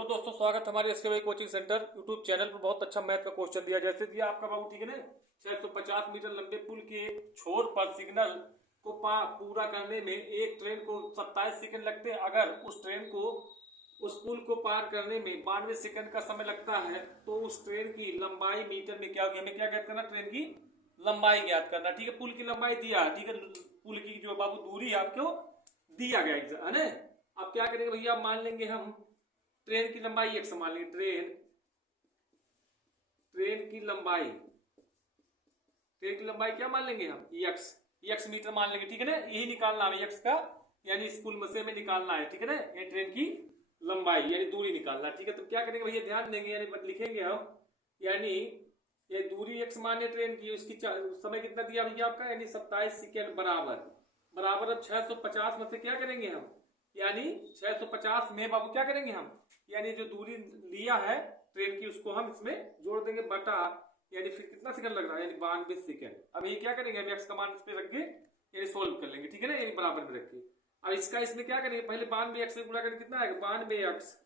Hello दोस्तों, स्वागत हमारे एसके भाई कोचिंग सेंटर यूट्यूब चैनल पर। बहुत अच्छा मैथ का क्वेश्चन दिया, जैसे दिया आपका बाबू, ठीक है ना। 650 मीटर लंबे पुल के छोर पर सिग्नल को पूरा करने में एक ट्रेन को 27 सेकंड लगते हैं। अगर उस ट्रेन को उस पुल को पार करने में 92 सेकंड का समय लगता है तो उस ट्रेन की लंबाई मीटर में क्या होगी। हमें क्या ज्ञात करना, ट्रेन की लंबाई ज्ञात करना। ठीक है, पुल की लंबाई दिया, ठीक है, पुल की जो बाबू दूरी आपको दिया गया है ना। अब क्या करेंगे भैया, मान लेंगे हम ट्रेन की लंबाई x मान लेंगे। ट्रेन की लंबाई क्या मान लेंगे हम, x मीटर मान लेंगे। ठीक है ना, यही निकालना है x का, यानी इस पुल मसे में निकालना है। ठीक है ना, ये ट्रेन की लंबाई यानी दूरी निकालना है। ठीक है, तो क्या करेंगे भैया, ध्यान देंगे, यानी लिखेंगे हम, यानी ये दूरी x माने ट्रेन की, उसकी समय कितना दिया भैया आपका, यानी 27 सेकेंड बराबर। अब 650 में से क्या करेंगे हम, यानी 650 में बाबू क्या करेंगे हम, यानी जो दूरी लिया है ट्रेन की उसको हम इसमें जोड़ देंगे बटा, यानी फिर कितना सेकंड लग रहा है, यानी 92 सेकंड। अब ये क्या करेंगे, हम एक्स का मान इस पे रख के यानी सोल्व कर लेंगे। ठीक है ना, यानी बराबर में रख के। अब इसका इसमें क्या करेंगे, पहले 92 एक्स से गुणा करेंगे, कितना आएगा 92 एक्स।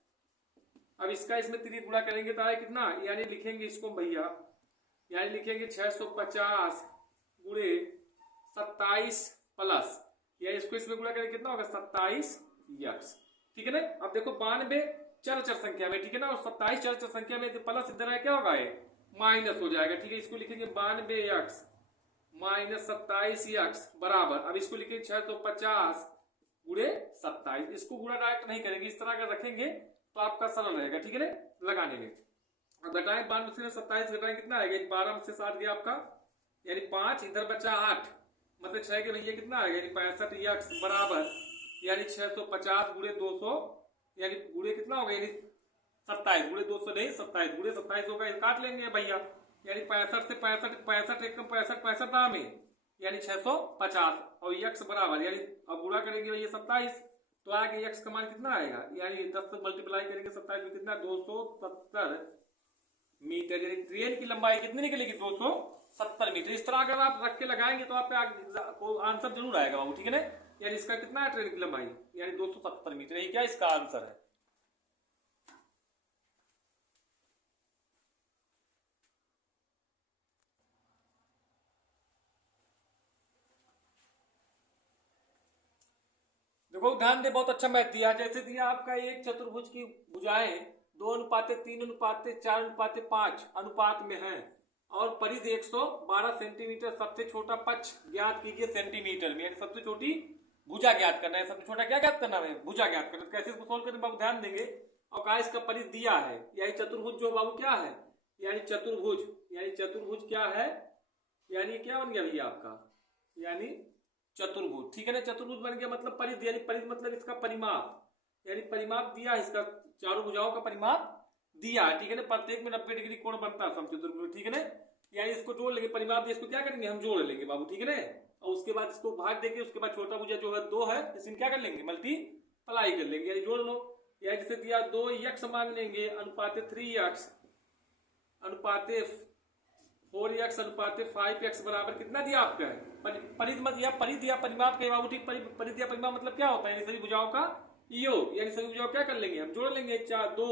अब इसका इसमें 3 गुणा करेंगे तो आए कितना, यानी लिखेंगे इसको भैया, यानी लिखेंगे 650 गुणे 27 प्लस, या इसको इसमें गुणा करेंगे कितना होगा 27 एक्स। ठीक है ना। अब देखो 92 चर संख्या में, ठीक है ना, और 27 चर संख्या में प्लस इधर है क्या होगा, माइनस हो जाएगा। ठीक है, इसको लिखेंगे 92 एक्स माइनस 27 एक्स बराबर। अब इसको लिखेंगे 650 गुणे 27। इसको गुणा डायरेक्ट नहीं करेंगे, इस तरह अगर रखेंगे तो आपका सरल रहेगा। ठीक है ना, लगाने में। अब घटाएं 92 से 27 घटाएं कितना आएगा, 12 में से 7 गया आपका, यानी 5, इधर बचा 8, मतलब 6 के भैया कितना आएगा, यानी 65 एक्स बराबर, यानी 650 गुणे 200, यानी गुणे कितना होगा, यानी 27 गुणे 200 नहीं 27 गुणे 27 होगा, काट लेंगे भैया, यानी 65 से 65 एक कम 65 दाम है, यानी 650 और x बराबर, यानी अब गुणा करेंगे भैया 27 तो आगे x का मान कितना आएगा, यानी 10 से मल्टीप्लाई करेंगे 27 में कितना 270 मीटर, यानी ट्रेन की लंबाई कितनी निकलेगी 270 मीटर। इस तरह अगर आप रख के लगाएंगे तो आपको आंसर जरूर आएगा बाबू। ठीक है ना, यानी इसका कितना है ट्रेन की लंबाई, यानी 270 मीटर। यही क्या इसका आंसर है। देखो ध्यान दे, बहुत अच्छा मैथ दिया। जैसे दिया आपका एक चतुर्भुज की भुजाएं 2:3:4:5 अनुपात में है और परिधि 112 सेंटीमीटर, सबसे छोटा पक्ष ज्ञात कीजिए सेंटीमीटर में, यानी सबसे छोटी भुजा ज्ञात करना है। सबसे छोटा क्या ज्ञात करना है, भुजा ज्ञात करना है। कैसे इसको सोल्व करें बाबू, ध्यान देंगे। और कहा इसका परिधि दिया है, यानी चतुर्भुज जो बाबू क्या है, यानी चतुर्भुज क्या है, यानी क्या बन गया भैया आपका, यानी चतुर्भुज। ठीक है ना, चतुर्भुज बन गया, मतलब परिधि, यानी परिधि मतलब इसका परिमाप, यानी परिमाप दिया इसका, चारों भुजाओं का परिमाप दिया। ठीक है ना, प्रत्येक में 90 डिग्री कोण बनता है समचतुर्भुज। ठीक है ना, यानी इसको जोड़ लेंगे, परिमाप दिया, इसको क्या करेंगे हम जोड़ लेंगे बाबू। ठीक है ना, और उसके बाद इसको भाग देंगे, उसके बाद छोटा भुजा जो है 2 है, इसमें क्या कर लेंगे मल्टीप्लाई कर लेंगे, यानी जोड़ लो। या जैसे दिया 2x मान लेंगे अनुपाते 3x अनुपाते 4x अनुपाते 5x बराबर कितना दिया आपका है, परिधि मत दिया, परिधि दिया परिमाप के बाबू। ठीक, परिधि दिया परिमाप मतलब क्या होता है, यानी सभी भुजाओं का योग, यानी सभी भुजाओं क्या कर लेंगे हम जोड़ लेंगे, 4 2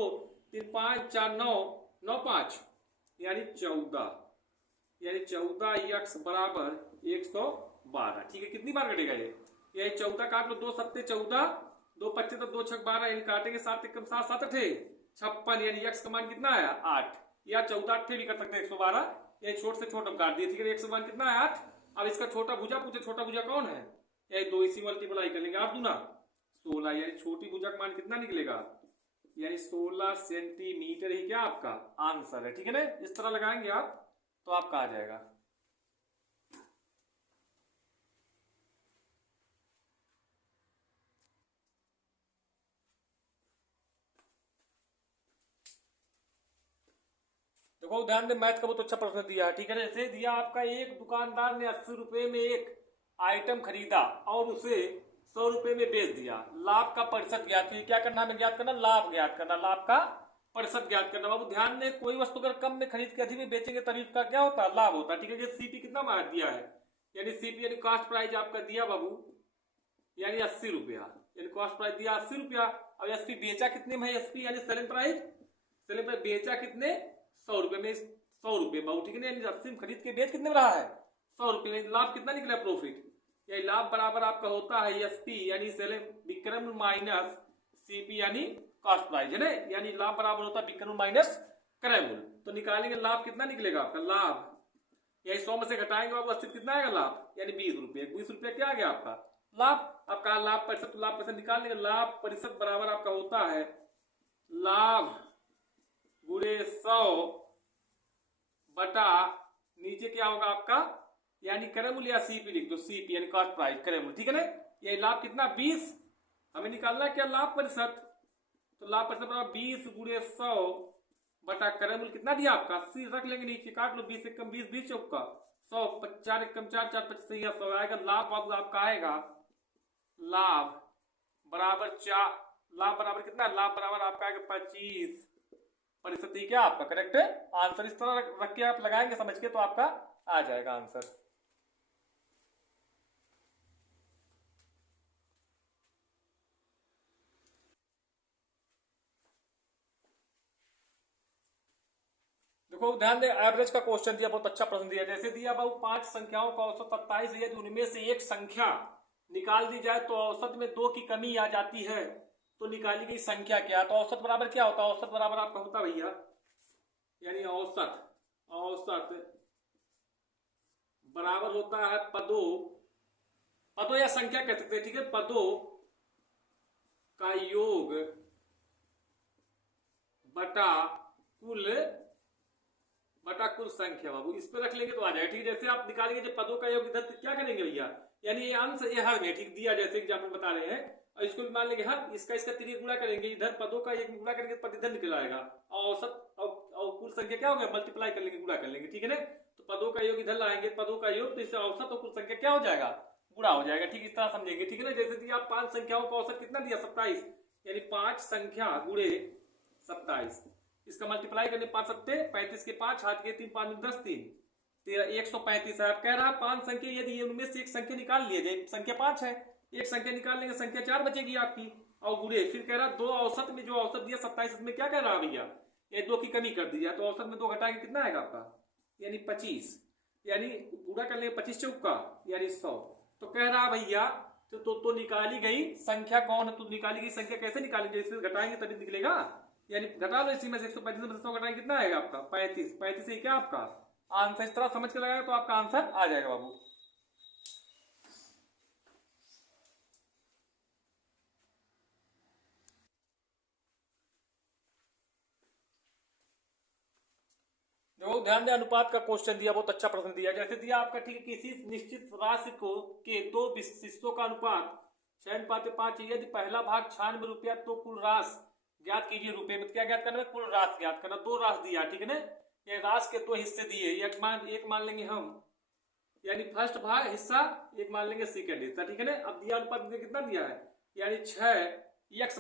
3 5 4 9 9 5, यानी 14, यानी 14x बराबर 112। ठीक है, कितनी बार कटेगा ये 14 काट लो, 2 7 14, 2 25 तो 2 6 12, यानी काटेंगे 7 1 7 7 8 56, यानी x का मान कितना आया 8, या 14 8 भी कर सकते हैं 112, ये छोट से छोट काट दिए। ठीक है, 100 मान कितना है 8। अब इसका छोटा भुजा पूछे, छोटा भुजा कौन है, यही 2 इसी मल्टीप्लाई कर लेंगे 8 दूना 16, यानी छोटी भुजा का मान कितना निकलेगा, यानी 16 सेंटीमीटर ही क्या आपका आंसर है। ठीक है ना, इस तरह लगाएंगे आप तो आपका आ जाएगा। देखो ध्यान दे, मैथ का बहुत अच्छा प्रश्न दिया है। ठीक है, जैसे दिया आपका, एक दुकानदार ने 80 रुपए में एक आइटम खरीदा और उसे 100 रुपए में बेच दिया। लाभ का प्रतिशत ज्ञात कीजिए। क्या करना, हमें ज्ञात करना, लाभ ज्ञात करना, लाभ का प्रतिशत ज्ञात करना। बाबू ध्यान दे, कोई वस्तु अगर कम में खरीद के अधिक में बेचेंगे तभी उसका क्या होता है, लाभ होता है। ठीक है, सीपी कितना मार दिया है, यानी सीपी यानी कॉस्ट प्राइस आपका दिया बाबू, यानी 80 रुपया, यानी कॉस्ट प्राइस दिया 80 रुपया। अब एसपी बेचा कितने में है, एसपी यानी सेलिंग प्राइस, सेलिंग प्राइस बेचा कितने 100 रुपए में, 100 रुपए भाव, ठीक है ना, यानी 80 खरीद के बेच कितने में रहा है 100 रुपए में, लाभ कितना निकला प्रॉफिट, यानी लाभ बराबर आपका होता है एसपी यानी सेलिंग विक्रय मूल्य माइनस सीपी यानी कॉस्ट प्राइस, है ना, यानी लाभ बराबर होता है विक्रय मूल्य माइनस क्रय मूल्य। तो निकालेंगे लाभ कितना निकलेगा आपका, लाभ यही 100 में से घटाएंगे आपको 80 कितना आएगा लाभ, यानी 20 रुपये, 20 रुपये क्या आ गया आपका लाभ। आपका लाभ प्रतिशत, तो लाभ प्रतिशत निकाल लेंगे, लाभ प्रतिशत बराबर आपका होता है लाभ गुणे 100 बटा नीचे क्या होगा आपका, यानी क्रय मूल्य या सीपी लिख दो, सीपी यानी कॉस्ट प्राइस क्रय मूल्य, ठीक है ना। ये लाभ कितना 20, हमें निकालना है क्या लाभ प्रतिशत, तो लाभ प्रतिशत बराबर 20 गुणे 100 बटा क्रय मूल्य कितना दिया आपका 80 रख लेंगे, नीचे काट लो, 20 एकम 20, 20 चौक का 100, 4 एकम 4, 4 25 100 आएगा, लाभ बाबू आपका आएगा लाभ बराबर 4, लाभ बराबर कितना, लाभ बराबर आपका आएगा 25%, क्या आपका करेक्ट आंसर। इस तरह रख के आप लगाएंगे समझ के तो आपका आ जाएगा आंसर। देखो ध्यान दे, एवरेज का क्वेश्चन दिया, बहुत अच्छा प्रश्न दिया, जैसे दिया बाबू 5 संख्याओं का औसत 27 है, यदि उनमें से एक संख्या निकाल दी जाए तो औसत में 2 की कमी आ जाती है, तो निकाली गई संख्या क्या, तो औसत बराबर क्या होता है, औसत बराबर आपका होता है भैया, यानी औसत, औसत बराबर होता है पदों, पदों या संख्या कह सकते हैं, ठीक है, पदों का योग बटा कुल संख्या बाबू, इस पे रख लेंगे तो आ जाएगा, ठीक है। जैसे आप निकालेंगे जब पदों का योग, इधर क्या करेंगे भैया, यानी ये अंश ये हर में, ठीक दिया जैसे एग्जाम्पल बता रहे हैं, और इसको भी मान लेंगे हर, इसका तिरिया गुणा करेंगे, इधर पदों का एक गुणा करेंगे पद इधर निकल आएगा, औसत और कुल संख्या क्या होगा मल्टीप्लाई कर लेंगे, गुणा कर लेंगे, ठीक है ना। तो पदों का योग इधर लाएंगे, पदों का योग, तो इससे औसत और कुल संख्या क्या हो जाएगा, गुणा हो जाएगा, ठीक, इस तरह समझेंगे, ठीक है ना। जैसे दिया 5 संख्याओं का औसत कितना दिया 27, यानी 5 संख्या गुणे 27, इसका मल्टीप्लाई करने 5 सत्ते 35 के 5 हाथ के 3 5 10 3 135 है। आप कह रहा है 5 संख्या, यदि उनमें से एक संख्या निकाल लिया जाए, संख्या 5 है, एक संख्या निकाल लेंगे, संख्या 4 बचेगी आपकी, और गुणे फिर कह रहा 2 औसत में जो औसत दिया 27 में क्या कह रहा भैया, ये 2 की कमी कर दी जाए, तो औसत में 2 घटाएंगे कितना आएगा आपका, यानी 25, यानी पूरा कर लेंगे 25 चौक का यानी 100। तो कह रहा भैया तो निकाली गई संख्या कौन है, तो निकाली गई संख्या कैसे निकालेंगे, इसमें घटाएंगे तभी निकलेगा, यानी घटा लो इसी में से 135 में 100 घटाएंगे कितना आएगा आपका 35, 35 से क्या आपका आंसर, इस तरह समझ के लगाएगा तो आपका आंसर आ जाएगा बाबू। देखो ध्यान दे, अनुपात का क्वेश्चन दिया, बहुत अच्छा प्रश्न दिया, जैसे दिया आपका, ठीक है, किसी निश्चित राशि को के 2 हिस्सों का अनुपात 6:5 है, यदि पहला भाग 96 रुपया, तो कुल राशि ज्ञात कीजिए रुपए में, क्या ज्ञात करना है, कुल राशि ज्ञात करना, 2 राशि दिया, ठीक है ना, ये राशि के 2 हिस्से दिए, एक मान लेंगे हम, यानी फर्स्ट भाग हिस्सा, एक मान लेंगे सेकंड हिस्सा, ठीक है ना। अब दिया अनुपात कितना दिया है, यानी 6x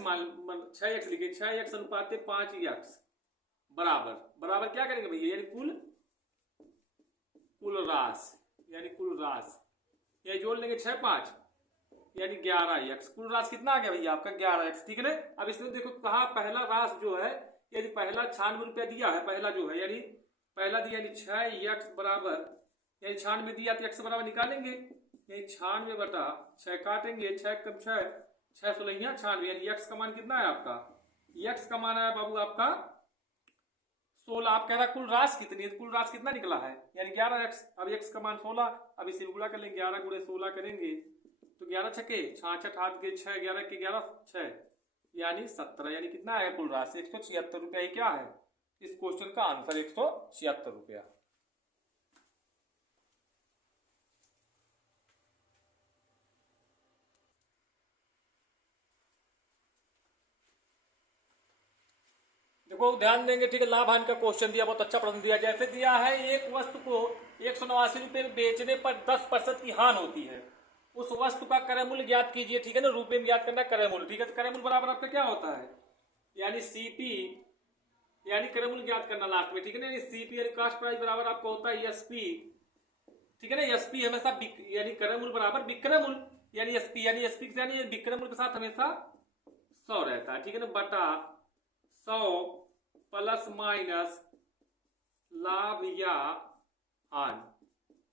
6x लिखे, 6x अनुपात 5x बराबर, बराबर क्या करेंगे भैया, यानी कुल राशि, यानी कुल राशि, ये जोड़ लेंगे 6 5 यानी 11x, कुल राशि कितना आ गया भैया आपका 11x, ठीक है ना। अब इसमें देखो कहा पहला राशि जो है, यदि पहला 96 रुपया दिया है, पहला जो है, यानी पहला दिया, यानी 6x बराबर, यानी 96 दिया तो x बराबर निकालेंगे, यानी 96 बटा 6 काटेंगे, 6 कम 6 6 16 96, यानी x का मान कितना है आपका, x का मान है बाबू आपका 16। आप कह रहा कुल राशि कितनी है, कुल राशि कितना निकला है, यानी 11x, अब x का मान 16, अब इसे गुणा कर लेंगे, 11 गुणे 16 करेंगे तो 11 छके 66 हाथ के 6 11 के 11 6 यानी 17, यानी कितना है कुल राशि 176 रुपया, ये क्या है इस क्वेश्चन का आंसर 176 रुपया। देखो ध्यान देंगे, ठीक है, लाभ हानि का क्वेश्चन दिया, बहुत अच्छा प्रश्न दिया, जैसे दिया है एक वस्तु को 189 रुपये में बेचने पर 10% की हानि होती है, उस वस्तु का क्रय मूल्य ज्ञात कीजिए, ठीक है ना, रुपये में ज्ञात करना क्रय मूल्य, ठीक है, तो क्रय मूल्य बराबर आपका क्या होता है, यानी सीपी, यानी क्रय मूल्य ज्ञात करना लास्ट में, ठीक है ना, यानी सीपी यानी कॉस्ट प्राइस बराबर आपका होता है एसपी, ठीक है ना, एसपी हमेशा यानी क्रय मूल्य बराबर विक्रय मूल्य, यानी एसपी, यानी एसपी यानी विक्रय मूल्य के साथ हमेशा 100 रहता है, ठीक है ना, बटा 100 प्लस माइनस लाभ या हानि,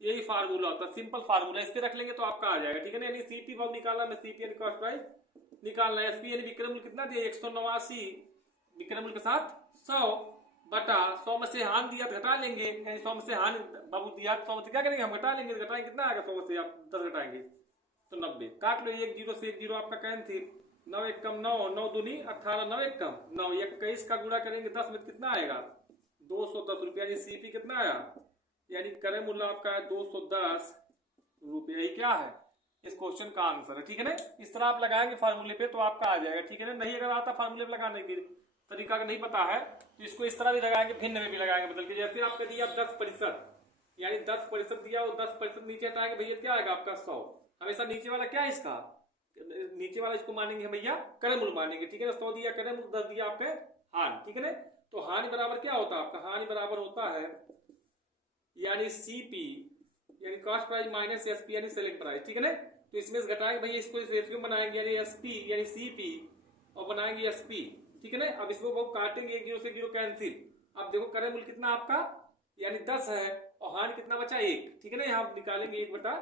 यही फार्मूला होता है, सिंपल फार्मूला, इस पे रख लेंगे तो आपका आ जाएगा, ठीक है ना। यानी सीपी भाव निकालना में सीपी यानी कॉस्ट प्राइस निकालना है, एसपी यानी विक्रय मूल्य कितना दिया 189 विक्रय मूल्य के साथ 100 बटा 100 में से हानि दिया तो घटा लेंगे, यानी 100 में से हानि बाबू दिया 100 में से क्या करेंगे हम घटा लेंगे, घटाएंगे कितना आएगा 100 में से आप 10 घटाएंगे तो 90, काट लो 1 0 से 1 0 आपका कैंसिल, 9 1 कम 9, 9 दूनी 18, 9 1 कम 9, 21 का गुणा करेंगे 10 में कितना आएगा 210 रुपया, यानी सीपी कितना आया, यानी क्रय मूल्य आपका है 210 रुपये, यही क्या है इस क्वेश्चन का आंसर है, ठीक है ना। इस तरह आप लगाएंगे फार्मूले पे तो आपका आ जाएगा, ठीक है ना। नहीं अगर आता फार्मूले पे लगाने के तरीका का नहीं पता है तो इसको इस तरह भी लगाएंगे, भिन्न में भी लगाएंगे बदल के, जैसे आपका दिया 10% यानी 10% दिया और 10% नीचे हटाएंगे भैया क्या आएगा आपका 100, हमेशा नीचे वाला क्या है इसका, नीचे वाला इसको मानेंगे भैया क्रय मूल्य मानेंगे, ठीक है ना। 100 दिया क्रय मूल्य, 10 दिया आपके हानि, ठीक है ना। तो हानि बराबर क्या होता है आपका, हानि बराबर होता है यानी सीपी यानी कॉस्ट प्राइस माइनस एसपी यानी सेलिंग प्राइस, ठीक है ना। तो इसमें से घटाएंगे भैया, इसको इस रेशियो में बनाएंगे यानी एसपी यानी सीपी और बनाएंगे एसपी, ठीक है ना। अब इसको बहुत काटेंगे, 1 0 से 0 कैंसिल, अब देखो क्रय मूल्य कितना आपका यानी 10 है और हानि कितना बचा 1, ठीक है ना। यहाँ निकालेंगे 1 बटा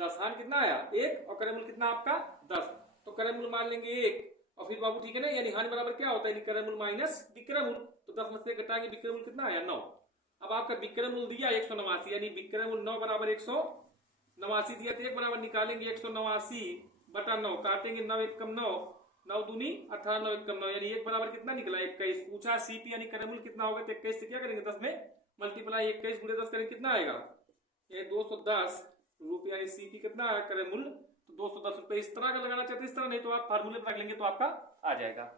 10, हानि कितना आया 1 और क्रय मूल्य कितना आपका 10, तो क्रय मूल्य मान लेंगे 1 और फिर बाबू, ठीक है ना, यानी हानि बराबर क्या होता है क्रय मूल्य माइनस विक्रय मूल्य, तो 10 में से घटाएंगे विक्रय मूल्य कितना आया 9। अब आपका विक्रय मूल्य दिया 189 यानी विक्रय मूल्य 9 बराबर 189 दिया, तो 1 बराबर निकालेंगे 189 बटा 9, काटेंगे 9 1 कम 9, 9 दूनी 18, 9 1 कम 9, यानी 1 बराबर कितना निकला 21, पूछा सीपी यानी क्रय मूल्य कितना होगा, तो 21 से क्या करेंगे 10 में मल्टीप्लाई, 21 गुणे 10 करेंगे कितना आएगा ये 210 रुपये, यानी सीपी कितना है क्रय मूल्य तो 210 रुपये। इस तरह का लगाना चाहते इस तरह, नहीं तो आप फार्मूले पर रख लेंगे तो आपका आ जाएगा।